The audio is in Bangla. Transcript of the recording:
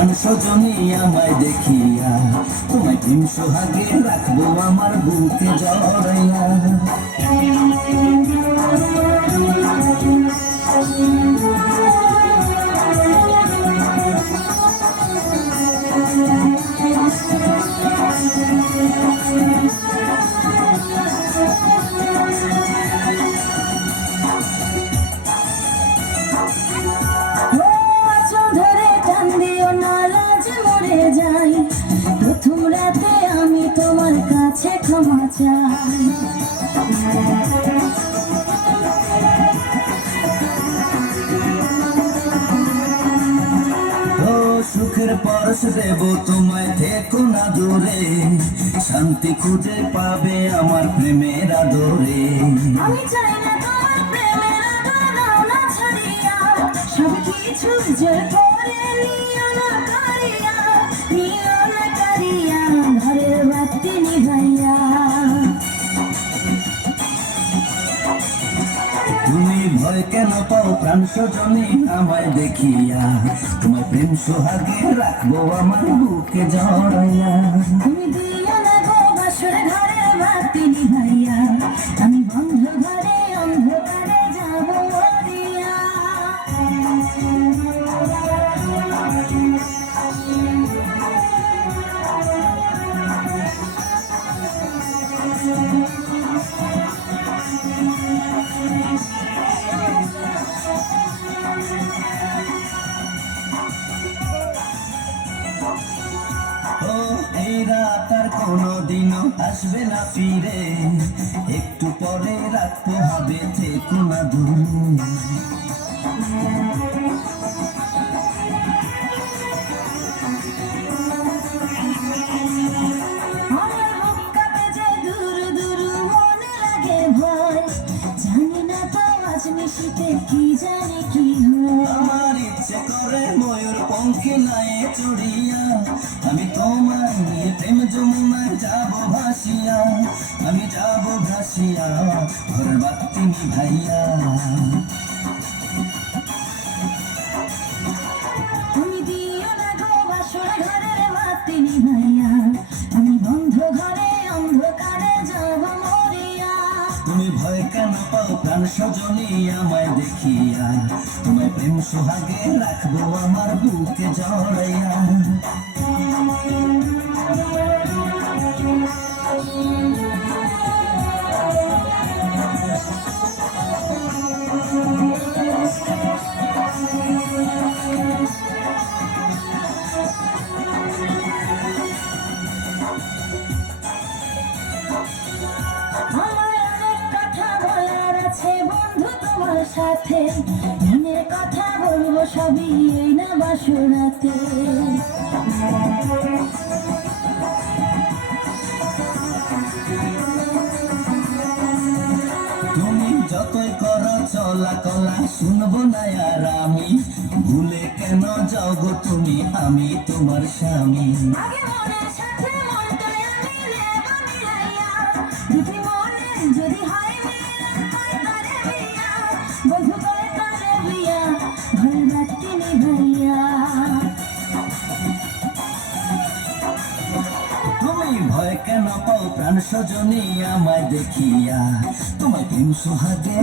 প্রাণ সজনী আমায় দেখিয়া, তোমায় প্রেম সোহাগে রাখবো আমার বুকে জড়াইয়া। প্রথম রাতে আমি তোমার কাছে ক্ষমা চাই। সুখের পরশ দেব তোমায়, থেকো না দূরে, শান্তি খুঁজে পাবে আমার প্রেমের আদরে। আমি চাই না তোমার প্রেমের আদর দাও না ছাড়িয়া, সব কিছু জয় করে নিও না কারিয়া, নিও না কারিয়া ঘরের বাতি নিভাইয়া। তুমি ভয় কেন পাও প্রাণ সজনী আমায় দেখিয়া, তোমার প্রেম সোহাগে রাখবো আমার বুকে জড়াইয়া। তুমি দিও না গো বাসর ঘরের বাতি নিভাইয়া, আমি বন্ধ ঘরে অন্ধকারে যাব মরিয়া। এই রাত আর কোনোদিনও আসবে না ফিরে, একটু পরে রাখতে হবে, থেকো না দূরে। আমার বুক কাঁপে যে দুরু দুরু, মনে লাগে ভয়, জানি না তো আজ নিশিতে কি জানি কি হয়। আমার ইচ্ছে করে ময়ূর পঙ্খে নায়ে চড়িয়া, আমি তোমায় নিয়ে প্রেম যমুনায় যাব ভাসিয়া, আমি যাব ভাসিয়া ঘরের বাতি নিভাইয়া। তুমি দিও না গো বাসর ঘরের বাতি নিভাইয়া, আমি বন্ধ ঘরে অন্ধকারে যাব মরিয়া। তুমি ভয় কেন পাও প্রাণ সজনী আমায় দেখিয়া, তোমায় প্রেম সোহাগে রাখবো আমার বুকে জড়াইয়া। আমার অনেক কথা বলার আছে বন্ধু তোমার সাথে, মনের কথা বলবো সবই এই না বাসরাতে। তুমি যতই করো চলা কলা শুনবো না আর আমি, ভুলে কেন যাও গো তুমি, আমি তোমার স্বামী। আগে মনের সাথে মনটাই আমি নেব মিলাইয়া, দুটি মনে যদি হয় মিলন হয় তারে বিয়া, বন্ধু করে তারে বিয়া ঘরের বাতি নিভাইয়া। তুমি ভয় কেন পাও প্রাণ সজনী আমায় দেখিয়া, তোমায় প্রেম সোহাগে